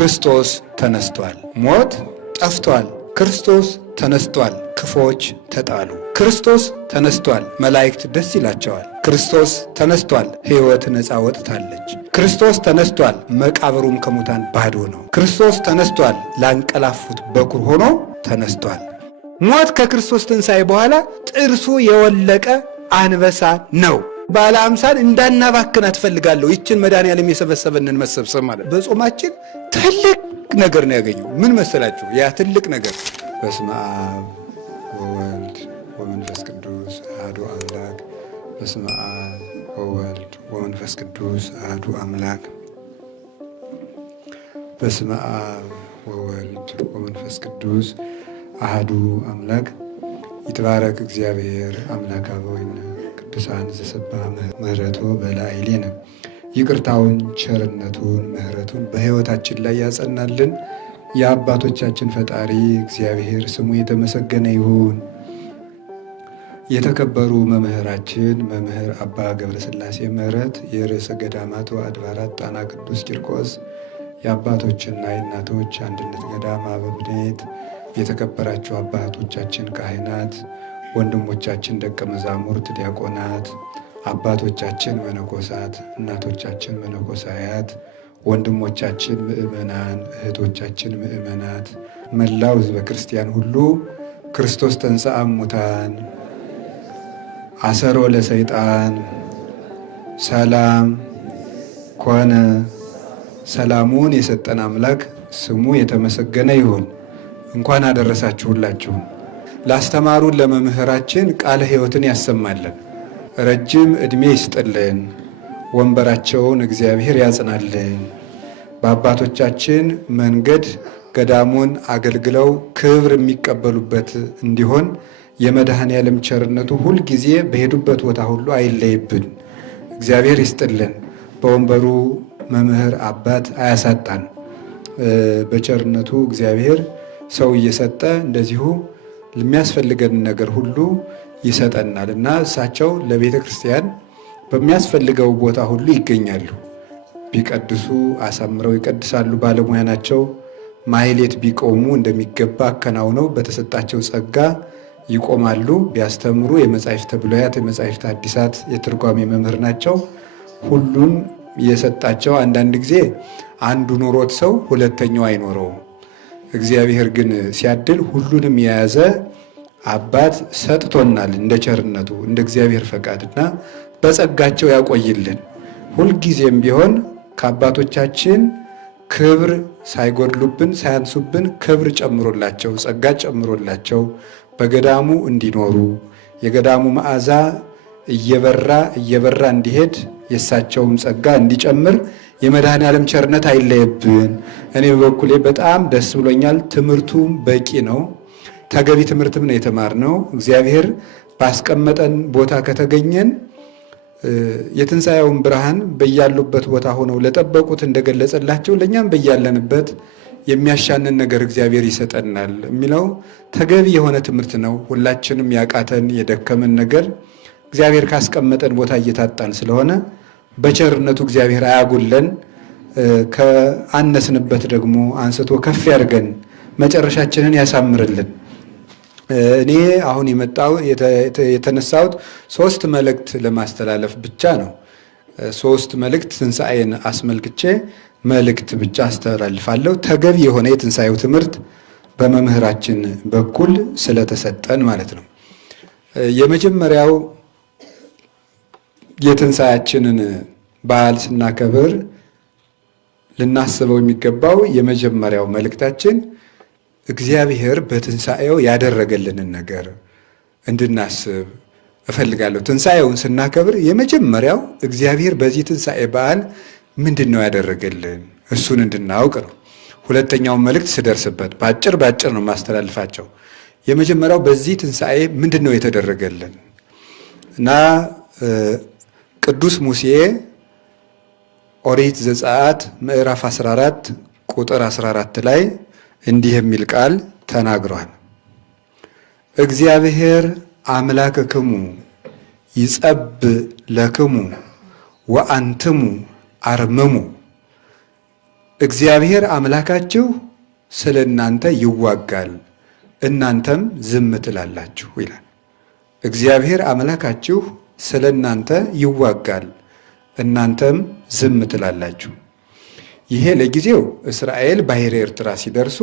ክርስቶስ ተነስቷል። ሞት ጠፍቷል። ክርስቶስ ተነስቷል። ክፎች ተጣሉ። ክርስቶስ ተነስቷል። መላእክት ደስ ይላቸዋል። ክርስቶስ ተነስቷል። ሕይወት ነፃ ወጥታለች። ክርስቶስ ተነስቷል። መቃብሩም ከሙታን ባዶ ነው። ክርስቶስ ተነስቷል። ላንቀላፉት በኩር ሆኖ ተነስቷል። ሞት ከክርስቶስ ትንሣኤ በኋላ ጥርሱ የወለቀ አንበሳ ነው። ባለ አምሳል እንዳናባክን አትፈልጋለሁ። ይችን መድኃኔዓለም የሰበሰበንን መሰብሰብ ማለት በጾማችን ትልቅ ነገር ነው ያገኘው። ምን መሰላችሁ? ያ ትልቅ ነገር በስመ አብ ወወልድ ወመንፈስ ቅዱስ አሐዱ አምላክ። በስመ አብ ወወልድ ወመንፈስ ቅዱስ አሐዱ አምላክ። በስመ አብ ወወልድ ወመንፈስ ቅዱስ አሐዱ አምላክ። ይትባረክ እግዚአብሔር አምላከ አበዊነ ቅዱሳን ዘሰብሐ ምሕረቱ በላዕሌነ። ይቅርታውን ቸርነቱን ምሕረቱን በሕይወታችን ላይ ያጸናልን የአባቶቻችን ፈጣሪ እግዚአብሔር ስሙ የተመሰገነ ይሁን። የተከበሩ መምህራችን መምህር አባ ገብረስላሴ ምህረት የርዕሰ ገዳማት ወአድባራት ጣና ቅዱስ ቂርቆስ የአባቶችና የእናቶች አንድነት ገዳም አበምኔት፣ የተከበራችሁ አባቶቻችን ካህናት፣ ወንድሞቻችን ደቀ መዛሙርት ዲያቆናት፣ አባቶቻችን መነኮሳት፣ እናቶቻችን መነኮሳያት፣ ወንድሞቻችን ምእመናን፣ እህቶቻችን ምእመናት፣ መላው ሕዝበ ክርስቲያን ሁሉ ክርስቶስ ተንሥአ እሙታን አሰሮ ለሰይጣን ሰላም ኮነ። ሰላሙን የሰጠን አምላክ ስሙ የተመሰገነ ይሁን። እንኳን አደረሳችሁላችሁ። ላስተማሩን ለመምህራችን ቃለ ሕይወትን ያሰማልን፣ ረጅም ዕድሜ ይስጥልን፣ ወንበራቸውን እግዚአብሔር ያጽናልን። በአባቶቻችን መንገድ ገዳሙን አገልግለው ክብር የሚቀበሉበት እንዲሆን የመድኃኔዓለም ቸርነቱ ሁልጊዜ በሄዱበት ቦታ ሁሉ አይለይብን። እግዚአብሔር ይስጥልን። በወንበሩ መምህር አባት አያሳጣን። በቸርነቱ እግዚአብሔር ሰው እየሰጠ እንደዚሁ ለሚያስፈልገን ነገር ሁሉ ይሰጠናል እና እሳቸው ለቤተ ክርስቲያን በሚያስፈልገው ቦታ ሁሉ ይገኛሉ። ቢቀድሱ አሳምረው ይቀድሳሉ፣ ባለሙያ ናቸው። ማሕሌት ቢቆሙ እንደሚገባ አከናውነው በተሰጣቸው ጸጋ ይቆማሉ። ቢያስተምሩ የመጻሕፍተ ብሉያት የመጻሕፍተ ሐዲሳት የትርጓሜ መምህር ናቸው። ሁሉን የሰጣቸው አንዳንድ ጊዜ አንዱ ኖሮት ሰው ሁለተኛው አይኖረውም። እግዚአብሔር ግን ሲያድል ሁሉንም የያዘ አባት ሰጥቶናል። እንደ ቸርነቱ እንደ እግዚአብሔር ፈቃድና በጸጋቸው ያቆይልን። ሁልጊዜም ቢሆን ከአባቶቻችን ክብር ሳይጎድሉብን ሳያንሱብን ክብር ጨምሮላቸው ጸጋ ጨምሮላቸው በገዳሙ እንዲኖሩ የገዳሙ መዓዛ እየበራ እንዲሄድ የእሳቸውም ጸጋ እንዲጨምር የመድኃኔዓለም ቸርነት አይለየብን። እኔ በበኩሌ በጣም ደስ ብሎኛል። ትምህርቱም በቂ ነው። ተገቢ ትምህርትም ነው የተማርነው። እግዚአብሔር ባስቀመጠን ቦታ ከተገኘን የትንሣኤውን ብርሃን በያሉበት ቦታ ሆነው ለጠበቁት እንደገለጸላቸው ለእኛም በያለንበት የሚያሻንን ነገር እግዚአብሔር ይሰጠናል የሚለው ተገቢ የሆነ ትምህርት ነው። ሁላችንም ያቃተን የደከመን ነገር እግዚአብሔር ካስቀመጠን ቦታ እየታጣን ስለሆነ በቸርነቱ እግዚአብሔር አያጉለን። ከአነስንበት ደግሞ አንስቶ ከፍ ያድርገን፣ መጨረሻችንን ያሳምርልን። እኔ አሁን የተነሳሁት 3 መልእክት ለማስተላለፍ ብቻ ነው። 3 መልእክት ትንሣኤን አስመልክቼ መልእክት ብቻ አስተላልፋለሁ። ተገቢ የሆነ የትንሣኤው ትምህርት በመምህራችን በኩል ስለተሰጠን ማለት ነው። የመጀመሪያው የትንሣኤያችንን በዓል ስናከብር ልናስበው የሚገባው የመጀመሪያው መልእክታችን እግዚአብሔር በትንሣኤው ያደረገልንን ነገር እንድናስብ እፈልጋለሁ። ትንሣኤውን ስናከብር የመጀመሪያው እግዚአብሔር በዚህ ትንሣኤ በዓል ምንድን ነው ያደረገልን እሱን እንድናውቅ ነው። ሁለተኛውን መልእክት ስደርስበት በአጭር ነው ማስተላልፋቸው። የመጀመሪያው በዚህ ትንሣኤ ምንድን ነው የተደረገልን እና ቅዱስ ሙሴ ኦሪት ዘጸአት ምዕራፍ 14 ቁጥር 14 ላይ እንዲህ የሚል ቃል ተናግሯል። እግዚአብሔር አምላክክሙ ይጸብእ ለክሙ ወአንትሙ አርምሙ። እግዚአብሔር አምላካችሁ ስለ እናንተ ይዋጋል፣ እናንተም ዝም ትላላችሁ ይላል። እግዚአብሔር አምላካችሁ ስለ እናንተ ይዋጋል፣ እናንተም ዝም ትላላችሁ። ይሄ ለጊዜው እስራኤል ባሕረ ኤርትራ ሲደርሱ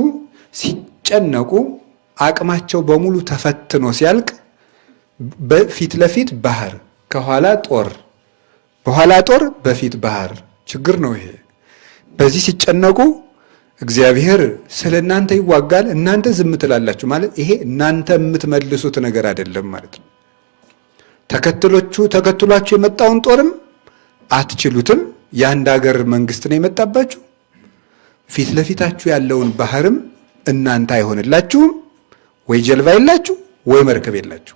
ሲጨነቁ አቅማቸው በሙሉ ተፈትኖ ሲያልቅ በፊት ለፊት ባህር፣ ከኋላ ጦር፣ በኋላ ጦር፣ በፊት ባህር ችግር ነው ይሄ። በዚህ ሲጨነቁ እግዚአብሔር ስለ እናንተ ይዋጋል እናንተ ዝም ትላላችሁ ማለት ይሄ እናንተ የምትመልሱት ነገር አይደለም ማለት ነው። ተከትሏችሁ የመጣውን ጦርም አትችሉትም። የአንድ ሀገር መንግስት ነው የመጣባችሁ። ፊት ለፊታችሁ ያለውን ባህርም እናንተ አይሆንላችሁም። ወይ ጀልባ የላችሁ ወይ መርከብ የላችሁ።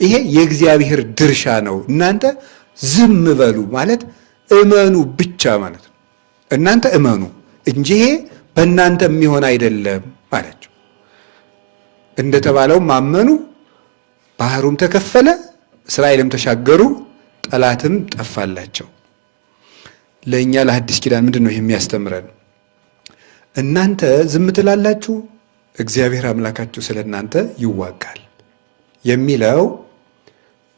ይሄ የእግዚአብሔር ድርሻ ነው። እናንተ ዝም በሉ ማለት እመኑ ብቻ ማለት ነው። እናንተ እመኑ እንጂ ይሄ በእናንተ የሚሆን አይደለም ማለችው። እንደተባለው ማመኑ፣ ባህሩም ተከፈለ፣ እስራኤልም ተሻገሩ፣ ጠላትም ጠፋላቸው። ለእኛ ለሐዲስ ኪዳን ምንድን ነው የሚያስተምረን? እናንተ ዝም ትላላችሁ፣ እግዚአብሔር አምላካችሁ ስለ እናንተ ይዋጋል የሚለው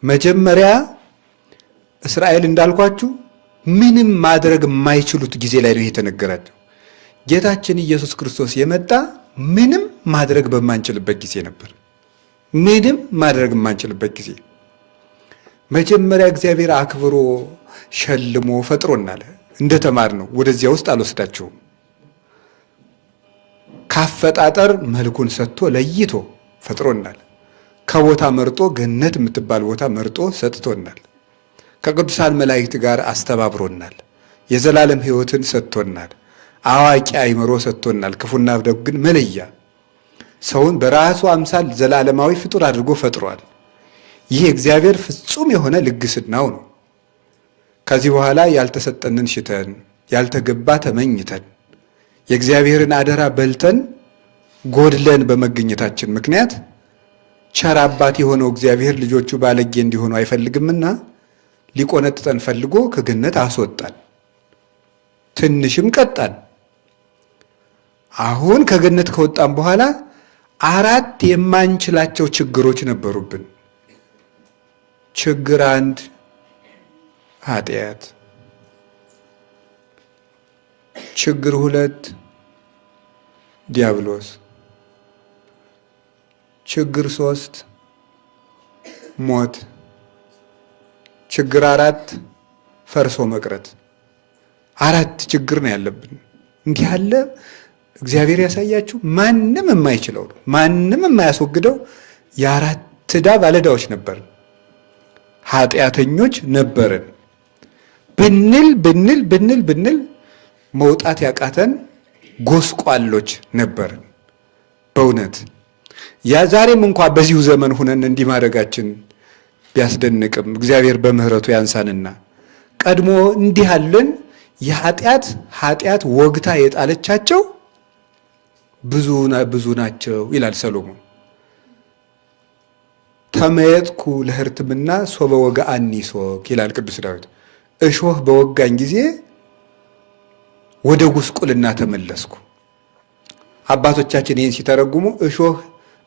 መጀመሪያ እስራኤል እንዳልኳችሁ ምንም ማድረግ የማይችሉት ጊዜ ላይ ነው የተነገራቸው። ጌታችን ኢየሱስ ክርስቶስ የመጣ ምንም ማድረግ በማንችልበት ጊዜ ነበር። ምንም ማድረግ የማንችልበት ጊዜ መጀመሪያ እግዚአብሔር አክብሮ ሸልሞ ፈጥሮናል። እንደተማር ነው ወደዚያ ውስጥ አልወስዳቸውም። ካፈጣጠር መልኩን ሰጥቶ ለይቶ ፈጥሮናል። ከቦታ መርጦ ገነት የምትባል ቦታ መርጦ ሰጥቶናል። ከቅዱሳን መላእክት ጋር አስተባብሮናል። የዘላለም ሕይወትን ሰጥቶናል። አዋቂ አእምሮ ሰጥቶናል። ክፉና ደግን መለያ ሰውን በራሱ አምሳል ዘላለማዊ ፍጡር አድርጎ ፈጥሯል። ይህ እግዚአብሔር ፍጹም የሆነ ልግስናው ነው። ከዚህ በኋላ ያልተሰጠንን ሽተን ያልተገባ ተመኝተን የእግዚአብሔርን አደራ በልተን ጎድለን በመገኘታችን ምክንያት ቸር አባት የሆነው እግዚአብሔር ልጆቹ ባለጌ እንዲሆኑ አይፈልግምና ሊቆነጥጠን ፈልጎ ከገነት አስወጣን፣ ትንሽም ቀጣን። አሁን ከገነት ከወጣን በኋላ 4 የማንችላቸው ችግሮች ነበሩብን። ችግር 1 ኃጢአት፣ ችግር 2 ዲያብሎስ፣ ችግር 3 ሞት፣ ችግር 4 ፈርሶ መቅረት። 4 ችግር ነው ያለብን። እንዲህ ያለ እግዚአብሔር ያሳያችሁ ማንም የማይችለው ነው፣ ማንም የማያስወግደው የ4 ዕዳ ባለዕዳዎች ነበርን። ኃጢአተኞች ነበርን። ብንል መውጣት ያቃተን ጎስቋሎች ነበርን። በእውነት ያ ዛሬም እንኳ በዚሁ ዘመን ሁነን እንዲህ ማድረጋችን ቢያስደንቅም እግዚአብሔር በምሕረቱ ያንሳንና ቀድሞ እንዲህ ያለን የኃጢአት ወግታ የጣለቻቸው ብዙ ናቸው ይላል ሰሎሞን። ተመየጥኩ ለሕርትምና ሶበ ወጋአኒ ሶክ ይላል ቅዱስ ዳዊት። እሾህ በወጋኝ ጊዜ ወደ ጉስቁልና ተመለስኩ። አባቶቻችን ይህን ሲተረጉሙ እሾህ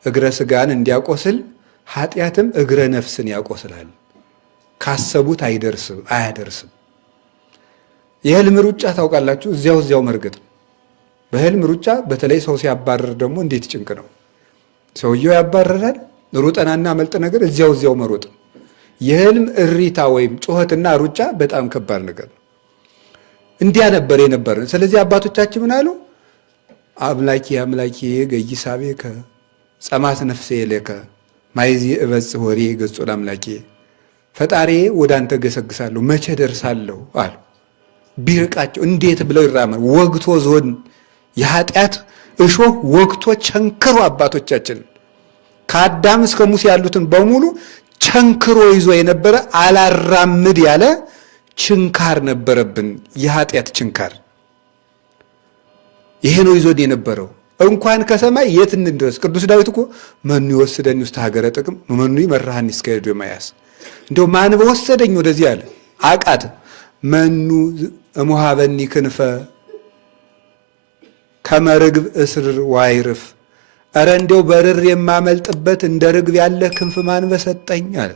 እግረ ሥጋን እንዲያቆስል ኃጢአትም እግረ ነፍስን ያቆስላል። ካሰቡት አያደርስም። የህልም ሩጫ ታውቃላችሁ፣ እዚያው መርገጥ። በህልም ሩጫ በተለይ ሰው ሲያባረር ደግሞ እንዴት ጭንቅ ነው። ሰውየው ያባረራል፣ ሩጠናና መልጥ ነገር እዚያው መሮጥ። የህልም እሪታ ወይም ጩኸትና ሩጫ በጣም ከባድ ነገር ነው። እንዲያ ነበር የነበረን። ስለዚህ አባቶቻችን ምን አሉ? አምላኬ ገይሳቤከ ጸማት ነፍሴ ለከ ማይዚ እበጽሕ ወሬ ገጾ ለአምላኬ። ፈጣሪ ወደ አንተ ገሰግሳለሁ መቼ ደርሳለሁ አሉ። ቢርቃቸው እንዴት ብለው ይራመዱ? ወግቶ ዞን የኃጢአት እሾህ ወግቶ ቸንክሮ አባቶቻችን ከአዳም እስከ ሙሴ ያሉትን በሙሉ ቸንክሮ ይዞ የነበረ አላራምድ ያለ ችንካር ነበረብን። የኃጢአት ችንካር ይሄ ነው ይዞን የነበረው። እንኳን ከሰማይ የት እንድረስ? ቅዱስ ዳዊት እኮ መኑ ይወስደኝ ውስጥ ሀገረ ጥቅም መኑ ይመራሃኒ እስከ ኤዶምያስ። እንደው ማን በወሰደኝ ወደዚህ አለ አቃት። መኑ እሙሃበኒ ክንፈ ከመርግብ እስር ዋይርፍ፣ እረ እንዲያው በርር የማመልጥበት እንደ ርግብ ያለ ክንፍ ማን በሰጠኝ አለ።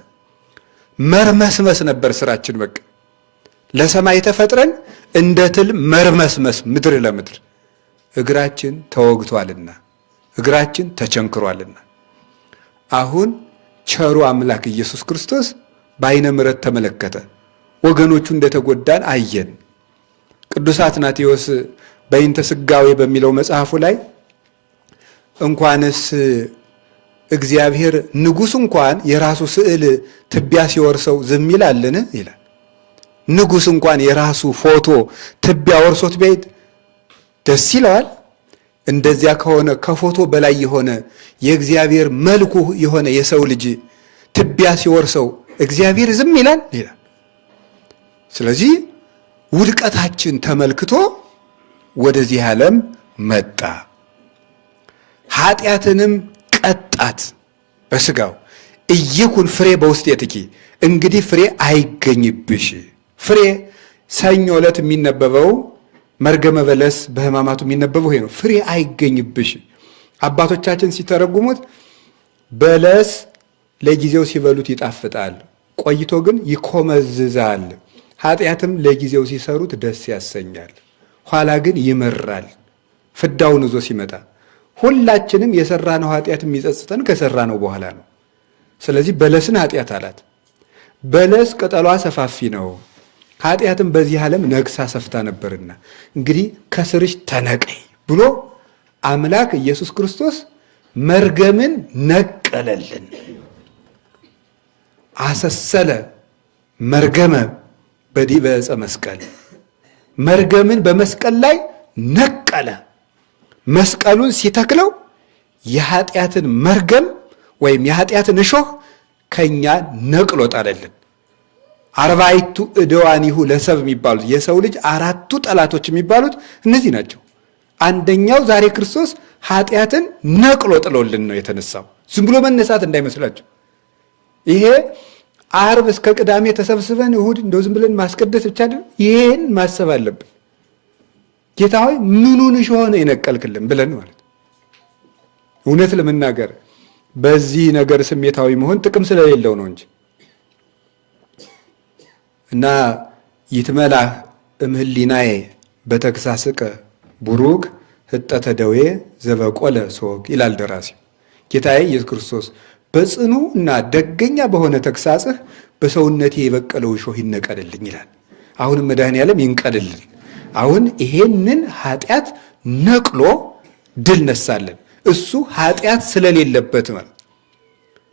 መርመስመስ ነበር ስራችን። በቃ ለሰማይ ተፈጥረን እንደ ትል መርመስመስ ምድር ለምድር። እግራችን ተወግቷልና እግራችን ተቸንክሯልና አሁን ቸሩ አምላክ ኢየሱስ ክርስቶስ በዓይነ ምሕረት ተመለከተ። ወገኖቹ እንደተጎዳን አየን። ቅዱስ አትናቴዎስ በይንተ ሥጋዌ በሚለው መጽሐፉ ላይ እንኳንስ እግዚአብሔር ንጉሥ እንኳን የራሱ ስዕል ትቢያ ሲወርሰው ዝም ይላልን ይላል። ንጉሥ እንኳን የራሱ ፎቶ ትቢያ ወርሶት ቢሄድ ደስ ይለዋል? እንደዚያ ከሆነ ከፎቶ በላይ የሆነ የእግዚአብሔር መልኩ የሆነ የሰው ልጅ ትቢያ ሲወርሰው እግዚአብሔር ዝም ይላል ይላል። ስለዚህ ውድቀታችን ተመልክቶ ወደዚህ ዓለም መጣ፣ ኃጢአትንም ቀጣት በሥጋው። ኢይኩን ፍሬ በውስቴትኪ፣ እንግዲህ ፍሬ አይገኝብሽ። ፍሬ ሰኞ ዕለት የሚነበበው መርገመ በለስ በሕማማቱ የሚነበበው ይሄ ነው። ፍሬ አይገኝብሽ። አባቶቻችን ሲተረጉሙት በለስ ለጊዜው ሲበሉት ይጣፍጣል፣ ቆይቶ ግን ይኮመዝዛል። ኃጢአትም ለጊዜው ሲሰሩት ደስ ያሰኛል፣ ኋላ ግን ይመራል ፍዳውን ይዞ ሲመጣ። ሁላችንም የሰራነው ኃጢአት የሚጸጽተን ከሰራነው በኋላ ነው። ስለዚህ በለስን ኃጢአት አላት። በለስ ቅጠሏ ሰፋፊ ነው፣ ኃጢአትም በዚህ ዓለም ነግሳ ሰፍታ ነበርና እንግዲህ ከስርሽ ተነቀይ ብሎ አምላክ ኢየሱስ ክርስቶስ መርገምን ነቀለልን። አሰሰለ መርገመ በዲበ ዕፀ መስቀል፣ መርገምን በመስቀል ላይ ነቀለ። መስቀሉን ሲተክለው የኃጢአትን መርገም ወይም የኃጢአትን እሾህ ከኛ ነቅሎ ጣለልን። አርባዕቱ ዕደዋኒሁ ለሰብ የሚባሉት የሰው ልጅ አራቱ ጠላቶች የሚባሉት እነዚህ ናቸው። አንደኛው ዛሬ ክርስቶስ ኃጢአትን ነቅሎ ጥሎልን ነው የተነሳው። ዝም ብሎ መነሳት እንዳይመስላችሁ። ይሄ ዓርብ እስከ ቅዳሜ ተሰብስበን እሁድ እንደው ዝም ብለን ማስቀደስ ብቻ አይደለም። ይሄን ማሰብ አለብን። ጌታ ሆይ ምኑን እሾህ ነው የነቀልክልን ብለን ማለት። እውነት ለመናገር በዚህ ነገር ስሜታዊ መሆን ጥቅም ስለሌለው ነው እንጂ እና ይትመላህ እምህሊናዬ በተግሳጽከ ቡሩክ ህጠተ ደዌ ዘበቆለ ሶግ ይላል ደራሲው። ጌታዬ ኢየሱስ ክርስቶስ በጽኑ እና ደገኛ በሆነ ተግሳጽህ በሰውነቴ የበቀለው እሾህ ይነቀልልኝ ይላል። አሁንም መድኃኔዓለም ይንቀልልን። አሁን ይሄንን ኃጢአት ነቅሎ ድል ነሳለን። እሱ ኃጢአት ስለሌለበት ማለት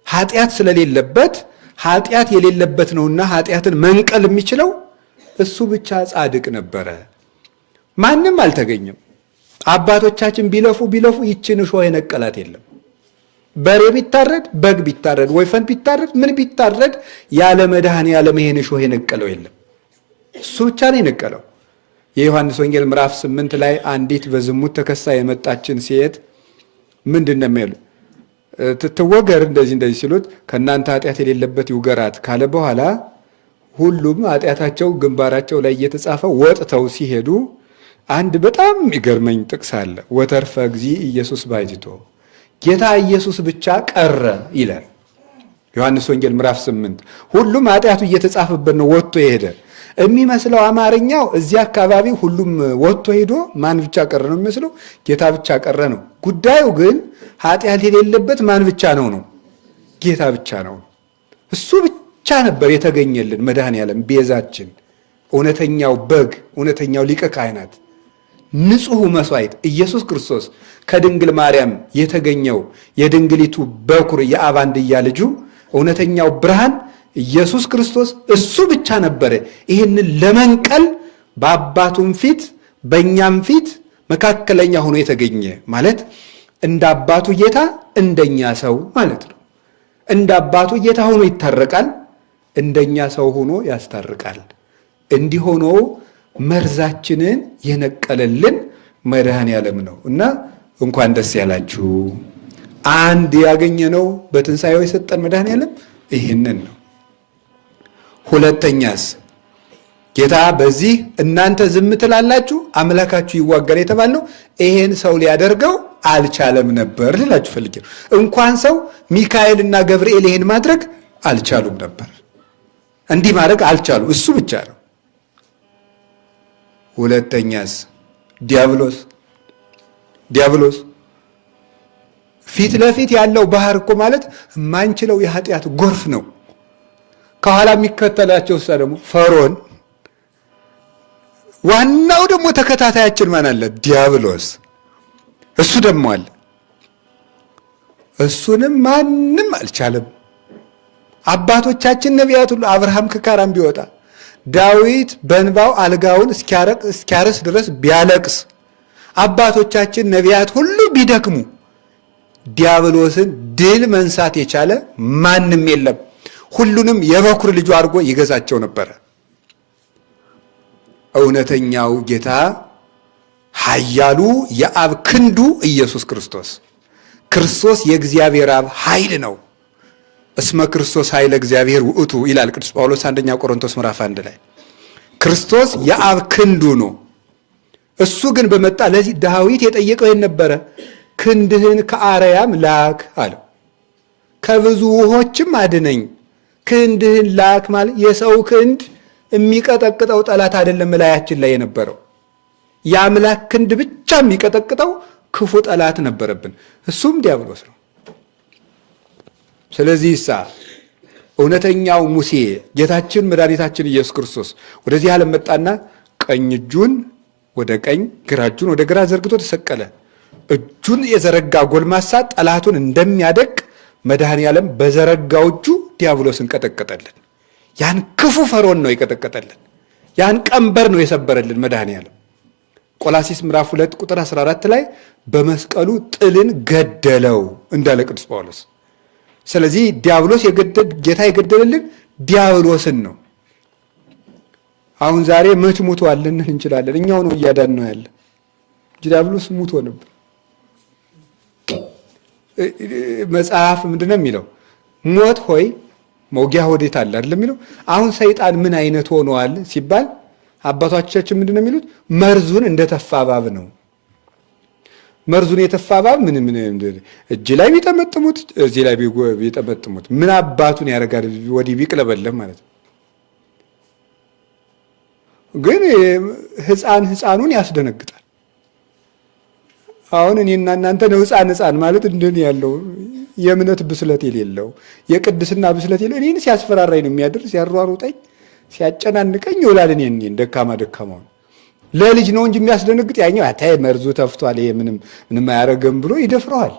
ኃጢአት ስለሌለበት ኃጢአት የሌለበት ነውና ኃጢአትን መንቀል የሚችለው እሱ ብቻ ጻድቅ ነበረ። ማንም አልተገኘም። አባቶቻችን ቢለፉ ይችን እሾህ የነቀላት የለም። በሬ ቢታረድ፣ በግ ቢታረድ፣ ወይፈን ቢታረድ፣ ምን ቢታረድ ያለ መድኃኔዓለም ይሄን እሾህ የነቀለው የለም። እሱ ብቻ ነው የነቀለው። የዮሐንስ ወንጌል ምዕራፍ 8 ላይ አንዲት በዝሙት ተከሳ የመጣችን ሴት ምንድን ነው የሚሉ ትወገር እንደዚህ ሲሉት ከእናንተ ኃጢአት የሌለበት ይውገራት ካለ በኋላ ሁሉም ኃጢአታቸው ግንባራቸው ላይ እየተጻፈ ወጥተው ሲሄዱ አንድ በጣም የሚገርመኝ ጥቅስ አለ። ወተርፈ እግዚእ ኢየሱስ ባሕቲቶ፣ ጌታ ኢየሱስ ብቻ ቀረ ይላል ዮሐንስ ወንጌል ምዕራፍ 8። ሁሉም ኃጢአቱ እየተጻፈበት ነው ወጥቶ የሄደ የሚመስለው አማርኛው እዚህ አካባቢ ሁሉም ወጥቶ ሄዶ ማን ብቻ ቀረ ነው የሚመስለው? ጌታ ብቻ ቀረ ነው። ጉዳዩ ግን ኃጢአት የሌለበት ማን ብቻ ነው? ጌታ ብቻ ነው። እሱ ብቻ ነበር የተገኘልን መድኃኔዓለም ቤዛችን፣ እውነተኛው በግ፣ እውነተኛው ሊቀ ካህናት፣ ንጹሑ መስዋዕት ኢየሱስ ክርስቶስ ከድንግል ማርያም የተገኘው የድንግሊቱ በኩር የአብ አንድያ ልጁ እውነተኛው ብርሃን ኢየሱስ ክርስቶስ እሱ ብቻ ነበረ። ይህንን ለመንቀል በአባቱም ፊት በእኛም ፊት መካከለኛ ሆኖ የተገኘ ማለት እንደ አባቱ ጌታ እንደኛ ሰው ማለት ነው። እንደ አባቱ ጌታ ሆኖ ይታረቃል፣ እንደኛ ሰው ሆኖ ያስታርቃል። እንዲህ ሆኖ መርዛችንን የነቀለልን መድኃኔዓለም ነው እና እንኳን ደስ ያላችሁ። አንድ ያገኘነው በትንሣኤው የሰጠን መድኃኔዓለም ይህንን ነው። ሁለተኛስ ጌታ በዚህ እናንተ ዝም ትላላችሁ አምላካችሁ ይዋጋል የተባለው ይሄን ሰው ሊያደርገው አልቻለም ነበር ልላችሁ ፈልጌ ነው። እንኳን ሰው ሚካኤልና ገብርኤል ይሄን ማድረግ አልቻሉም ነበር። እንዲህ ማድረግ አልቻሉም። እሱ ብቻ ነው። ሁለተኛስ ዲያብሎስ ፊት ለፊት ያለው ባህር እኮ ማለት የማንችለው የኃጢአት ጎርፍ ነው። ከኋላ የሚከተላቸው እሳ ደግሞ ፈርዖን፣ ዋናው ደግሞ ተከታታያችን ማን አለ? ዲያብሎስ። እሱ ደግሞ አለ። እሱንም ማንም አልቻለም። አባቶቻችን ነቢያት ሁሉ አብርሃም ከካራን ቢወጣ፣ ዳዊት በእንባው አልጋውን እስኪያርስ ድረስ ቢያለቅስ፣ አባቶቻችን ነቢያት ሁሉ ቢደክሙ ዲያብሎስን ድል መንሳት የቻለ ማንም የለም። ሁሉንም የበኩር ልጁ አድርጎ ይገዛቸው ነበረ። እውነተኛው ጌታ ኃያሉ የአብ ክንዱ ኢየሱስ ክርስቶስ የእግዚአብሔር አብ ኃይል ነው። እስመ ክርስቶስ ኃይለ እግዚአብሔር ውእቱ ይላል ቅዱስ ጳውሎስ አንደኛ ቆሮንቶስ ምዕራፍ 1 ላይ። ክርስቶስ የአብ ክንዱ ነው። እሱ ግን በመጣ ለዚህ ዳዊት የጠየቀው ነበረ፣ ክንድህን ከአርያም ላክ አለው። ከብዙ ውሆችም አድነኝ። ክንድህን ላክ ማለት የሰው ክንድ የሚቀጠቅጠው ጠላት አይደለም። ላያችን ላይ የነበረው የአምላክ ክንድ ብቻ የሚቀጠቅጠው ክፉ ጠላት ነበረብን። እሱም ዲያብሎስ ነው። ስለዚህ እውነተኛው ሙሴ ጌታችን መድኃኒታችን ኢየሱስ ክርስቶስ ወደዚህ ዓለም መጣና ቀኝ እጁን ወደ ቀኝ ግራ እጁን ወደ ግራ ዘርግቶ ተሰቀለ። እጁን የዘረጋ ጎልማሳ ጠላቱን እንደሚያደቅ መድኃኔ ዓለም በዘረጋው እጁ ዲያብሎስን ቀጠቀጠልን። ያን ክፉ ፈርዖን ነው የቀጠቀጠልን። ያን ቀንበር ነው የሰበረልን መድኃኔ ዓለም። ቆላሲስ ምዕራፍ 2 ቁጥር 14 ላይ በመስቀሉ ጥልን ገደለው እንዳለ ቅዱስ ጳውሎስ። ስለዚህ ዲያብሎስ ጌታ የገደለልን ዲያብሎስን ነው። አሁን ዛሬ መች ሞቷል ልንል እንችላለን። እኛው ነው እያዳን ነው ያለ እንጂ ዲያብሎስ ሙቶ ነበር። መጽሐፍ ምንድን ነው የሚለው? ሞት ሆይ መውጊያ ወዴት አለ አይደል የሚለው። አሁን ሰይጣን ምን አይነት ሆኗል ሲባል አባቶቻችን ምንድን ነው የሚሉት? መርዙን እንደተፋ እባብ ነው። መርዙን የተፋ እባብ ምን እጅ ላይ ቢጠመጥሙት እዚህ ላይ ቢጠመጥሙት ምን አባቱን ያደርጋል? ወዲህ ቢቅለበለም ማለት ነው። ግን ህፃኑን ያስደነግጣል። አሁን እኔና እናንተ ነው ህፃን ማለት እንደኔ ያለው የእምነት ብስለት የሌለው የቅድስና ብስለት የሌለው እኔን ሲያስፈራራኝ ነው የሚያድር፣ ሲያሯሩጠኝ ሲያጨናንቀኝ ይውላል። እኔን ደካማው ለልጅ ነው እንጂ የሚያስደነግጥ ያኛው አታይ መርዙ ተፍቷል፣ ይሄ ምንም አያረገም ብሎ ይደፍረዋል።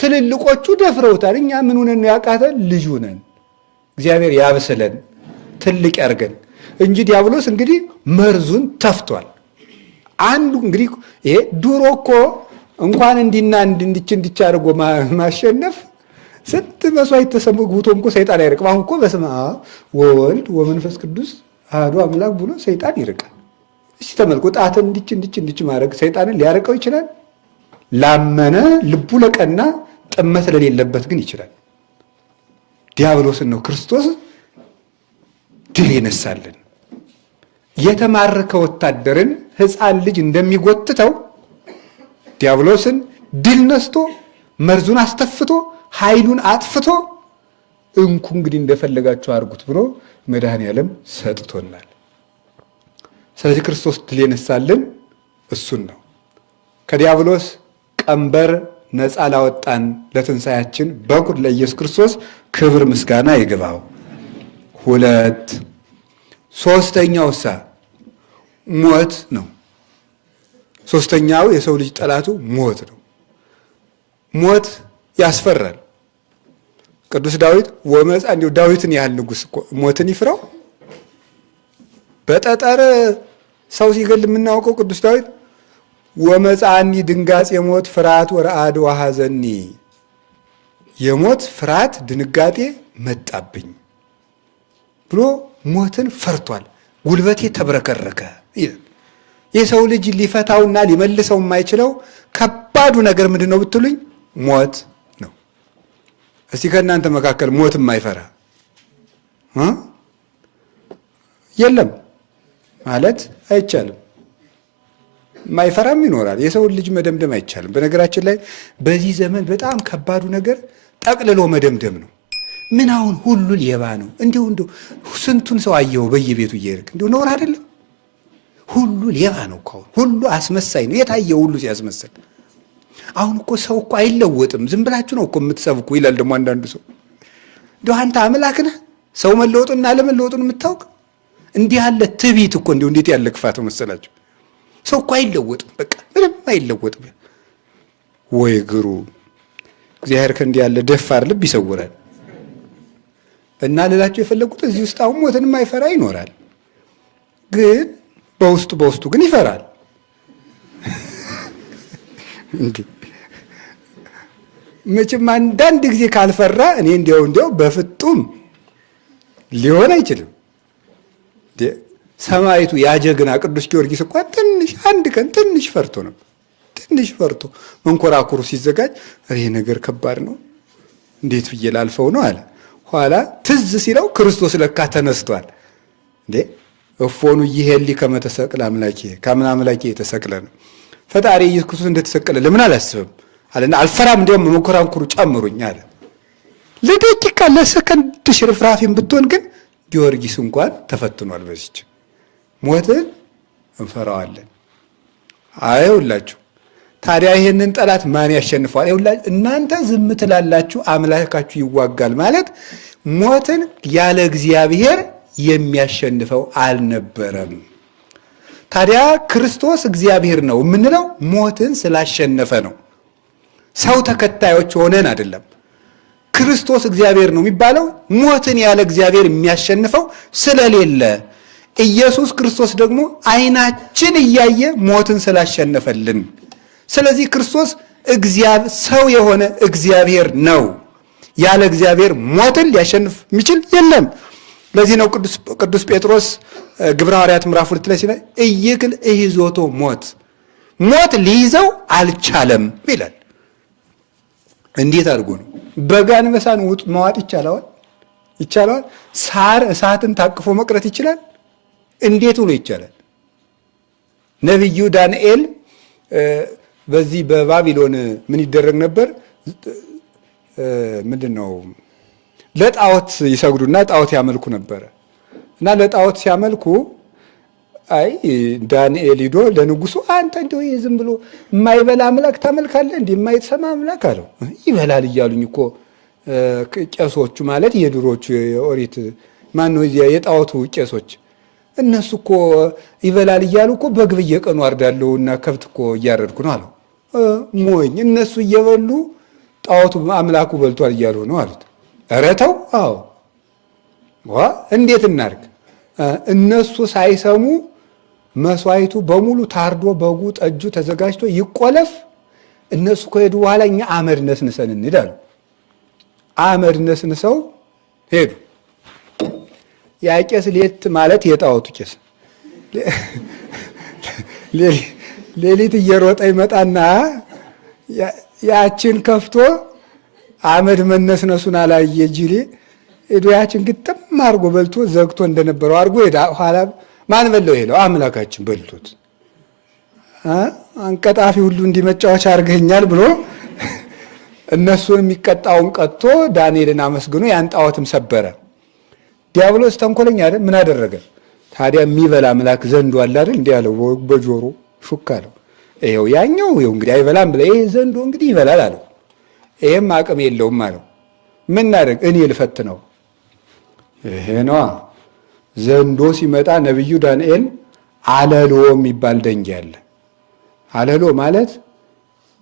ትልልቆቹ ደፍረውታል። እኛ ምን ሆነን ነው ያቃተን? ልጅ ሆነን። እግዚአብሔር ያብስለን ትልቅ ያርገን እንጂ ዲያብሎስ እንግዲህ መርዙን ተፍቷል። አንዱ እንግዲህ ይሄ ድሮ እኮ እንኳን እንዲና እንዲች አድርጎ ማሸነፍ ስንት መስዋዕት ተሰምቶ እኮ ሰይጣን አይርቅም። አሁን እኮ በስመ አብ ወወልድ ወመንፈስ ቅዱስ አሐዱ አምላክ ብሎ ሰይጣን ይርቃል። እስቲ ተመልኮ ጣትን እንዲች ማድረግ ሰይጣንን ሊያርቀው ይችላል? ላመነ ልቡ ለቀና ጥመት ለሌለበት ግን ይችላል። ዲያብሎስን ነው ክርስቶስ ድል የነሳልን። የተማረከ ወታደርን ሕፃን ልጅ እንደሚጎትተው ዲያብሎስን ድል ነስቶ መርዙን አስተፍቶ ኃይሉን አጥፍቶ እንኩ እንግዲህ እንደፈለጋችሁ አድርጉት ብሎ መድኃኔ ዓለም ሰጥቶናል። ስለዚህ ክርስቶስ ድል የነሳልን እሱን ነው። ከዲያብሎስ ቀንበር ነፃ ላወጣን ለትንሣኤያችን በኩር ለኢየሱስ ክርስቶስ ክብር ምስጋና ይግባው። 2 ሶስተኛው ሞት ነው። ሶስተኛው የሰው ልጅ ጠላቱ ሞት ነው። ሞት ያስፈራል። ቅዱስ ዳዊት ወመፃ እንዲሁ ዳዊትን ያህል ንጉሥ እኮ ሞትን ይፍራው። በጠጠር ሰው ሲገል የምናውቀው ቅዱስ ዳዊት ወመፃኒ ድንጋጼ ሞት ፍርሃት ወረአድ ወሐዘኒ፣ የሞት ፍርሃት ድንጋጤ መጣብኝ ብሎ ሞትን ፈርቷል። ጉልበቴ ተብረከረከ። የሰው ልጅ ሊፈታውና ሊመልሰው የማይችለው ከባዱ ነገር ምንድን ነው ብትሉኝ ሞት ነው። እስቲ ከእናንተ መካከል ሞት የማይፈራ የለም ማለት አይቻልም። ማይፈራም ይኖራል። የሰውን ልጅ መደምደም አይቻልም። በነገራችን ላይ በዚህ ዘመን በጣም ከባዱ ነገር ጠቅልሎ መደምደም ነው። ምን አሁን ሁሉ ሌባ ነው? እንዲሁ ስንቱን ሰው አየው በየቤቱ እየሄድክ እንዲሁ ነውር አይደለም? ሁሉ ሌባ ነው እኮ ሁሉ አስመሳይ ነው። የታየው ሁሉ ሲያስመስል። አሁን እኮ ሰው እኮ አይለወጥም። ዝም ብላችሁ ነው እኮ የምትሰብኩ ይላል ደግሞ አንዳንዱ ሰው። እንዲሁ አንተ አምላክ ነህ ሰው መለወጡንና አለመለወጡን የምታውቅ? እንዲህ ያለ ትዕቢት እኮ እንዲሁ እንዴት ያለ ክፋት መሰላችሁ? ሰው እኮ አይለወጥም፣ በቃ ምንም አይለወጥም። ወይ ግሩ! እግዚአብሔር ከእንዲህ ያለ ደፋር ልብ ይሰውራል። እና ልላችሁ የፈለጉት እዚህ ውስጥ አሁን ሞትን የማይፈራ ይኖራል፣ ግን በውስጡ ግን ይፈራል። መቼም አንዳንድ ጊዜ ካልፈራ እኔ እንዲያው በፍጡም ሊሆን አይችልም። ሰማይቱ ያጀግና ቅዱስ ጊዮርጊስ እንኳን ትንሽ አንድ ቀን ትንሽ ፈርቶ ነበር። ትንሽ ፈርቶ መንኮራኩሩ ሲዘጋጅ ይሄ ነገር ከባድ ነው፣ እንዴት ብዬ ላልፈው ነው አለ። ኋላ ትዝ ሲለው ክርስቶስ ለካ ተነስቷል። እንዴ እፎኑ ይሄሊ ከመተሰቅለ አምላኬ ከምን አምላኬ የተሰቅለ ነው ፈጣሪ ኢየሱስ ክርስቶስ እንደተሰቀለ ለምን አላስብም አለና አልፈራም፣ እንዲያውም መንኮራኩሩ ጨምሩኝ አለ። ለደቂቃ ለሰከንድ ሽርፍራፊም ብትሆን ግን ጊዮርጊስ እንኳን ተፈትኗል። በዚች ሞትን እንፈራዋለን። አይውላችሁ ታዲያ ይሄንን ጠላት ማን ያሸንፈዋል? አይውላችሁ እናንተ ዝም ትላላችሁ፣ አምላካችሁ ይዋጋል ማለት ሞትን ያለ እግዚአብሔር የሚያሸንፈው አልነበረም። ታዲያ ክርስቶስ እግዚአብሔር ነው የምንለው ሞትን ስላሸነፈ ነው። ሰው ተከታዮች ሆነን አይደለም። ክርስቶስ እግዚአብሔር ነው የሚባለው ሞትን ያለ እግዚአብሔር የሚያሸንፈው ስለሌለ፣ ኢየሱስ ክርስቶስ ደግሞ ዓይናችን እያየ ሞትን ስላሸነፈልን፣ ስለዚህ ክርስቶስ ሰው የሆነ እግዚአብሔር ነው። ያለ እግዚአብሔር ሞትን ሊያሸንፍ የሚችል የለም። ለዚህ ነው ቅዱስ ጴጥሮስ ግብረ ሐዋርያት ምዕራፍ 2 ላይ ሲል እይክል እይዞቶ ሞት ሊይዘው አልቻለም ይላል። እንዴት አድርጎ ነው? በግ አንበሳን መዋጥ ይቻላል? ሳር እሳትን ታቅፎ መቅረት ይችላል? እንዴት ሆኖ ይቻላል? ነቢዩ ዳንኤል በዚህ በባቢሎን ምን ይደረግ ነበር? ምንድነው? ለጣዖት ይሰግዱና ጣዖት ያመልኩ ነበረ። እና ለጣዖት ሲያመልኩ ዳንኤል ሂዶ ለንጉሱ አንተ እንደው ዝም ብሎ የማይበላ አምላክ ታመልካለህ እንዴ? የማይሰማ አምላክ አለው። ይበላል እያሉኝ እኮ ቄሶቹ ማለት የድሮቹ የኦሪት ማነው የጣዖቱ ቄሶች እነሱ እኮ ይበላል እያሉ እኮ በግ በየቀኑ አርዳለሁ እና ከብት እኮ እያረድኩ ነው አለው። ሞኝ እነሱ እየበሉ ጣዖቱ አምላኩ በልቷል እያሉ ነው አሉት። ኧረ ተው። አዎ እንዴት እናድርግ? እነሱ ሳይሰሙ መስዋዕቱ በሙሉ ታርዶ በጉ ጠጁ ተዘጋጅቶ ይቆለፍ። እነሱ ከሄዱ በኋላ እኛ አመድ ነስንሰን እንሄዳሉ። አመድ ነስንሰው ሄዱ። ያ ቄስ ሌት ማለት የጣዖቱ ቄስ ሌሊት እየሮጠ ይመጣና ያችን ከፍቶ አመድ መነስነሱን አላየ ጅሌ ሄዶ ያችን ግጥም አድርጎ በልቶ ዘግቶ እንደነበረው አድርጎ ሄዳ ኋላ ማን በለው? ሄለው አምላካችን በልቶት አንቀጣፊ ሁሉ እንዲመጫወቻ አድርገኛል ብሎ እነሱን የሚቀጣውን ቀጥቶ ዳንኤልን አመስግኖ ያን ጣዖትም ሰበረ። ዲያብሎስ ተንኮለኛ አይደል? ምን አደረገ ታዲያ? የሚበላ አምላክ ዘንዶ አለ አይደል? እንዲህ አለው በጆሮ ሹክ አለው። ይኸው ያኛው ይኸው እንግዲህ አይበላም ብለህ ይሄ ዘንዶ እንግዲህ ይበላል አለው። ይሄም አቅም የለውም አለው። ምን እናደርግ? እኔ ልፈትነው። ይሄ ነዋ ዘንዶ ሲመጣ ነቢዩ ዳንኤል አለሎ የሚባል ደንጋይ አለ። አለሎ ማለት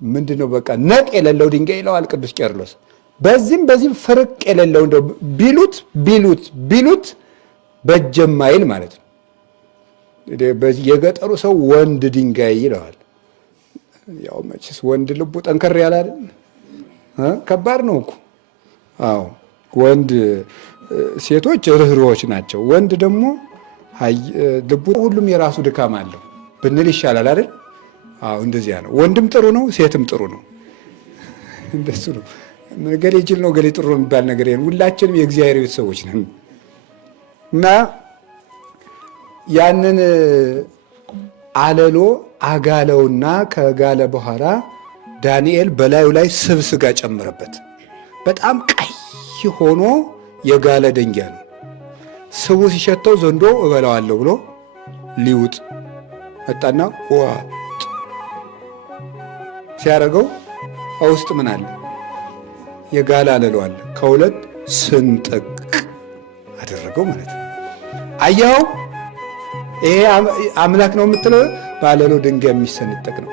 ምንድን ነው? በቃ ነቅ የሌለው ድንጋይ ይለዋል ቅዱስ ቄርሎስ። በዚህም ፍርቅ የሌለው እንደው ቢሉት በጀማይል ማለት ነው። በዚህ የገጠሩ ሰው ወንድ ድንጋይ ይለዋል። ያው መቼስ ወንድ ልቡ ጠንከር ያለ አይደል? ከባድ ነው እኮ። አዎ ወንድ ሴቶች ርህሮች ናቸው። ወንድ ደግሞ ልቡ ሁሉም የራሱ ድካም አለው ብንል ይሻላል አይደል? አዎ እንደዚያ ነው። ወንድም ጥሩ ነው፣ ሴትም ጥሩ ነው። እንደሱ ነው። ገሌ ጅል ነው ገሌ ጥሩ ነው የሚባል ነገር የለም። ሁላችንም የእግዚአብሔር ቤተሰቦች ነን እና ያንን አለሎ አጋለውና ከጋለ በኋላ ዳንኤል በላዩ ላይ ስብ ስጋ ጨመረበት። በጣም ቀይ ሆኖ የጋለ ደንጊያ ነው። ስቡ ሲሸተው ዘንዶ እበላዋለሁ ብሎ ሊውጥ መጣና ዋጥ ሲያደርገው ውስጥ ምን አለ? የጋለ አለሎ አለ። ከሁለት ስንጥቅ አደረገው ማለት ነው። አያው ይሄ አምላክ ነው የምትለው ባለሎ ድንጋይ የሚሰነጠቅ ነው።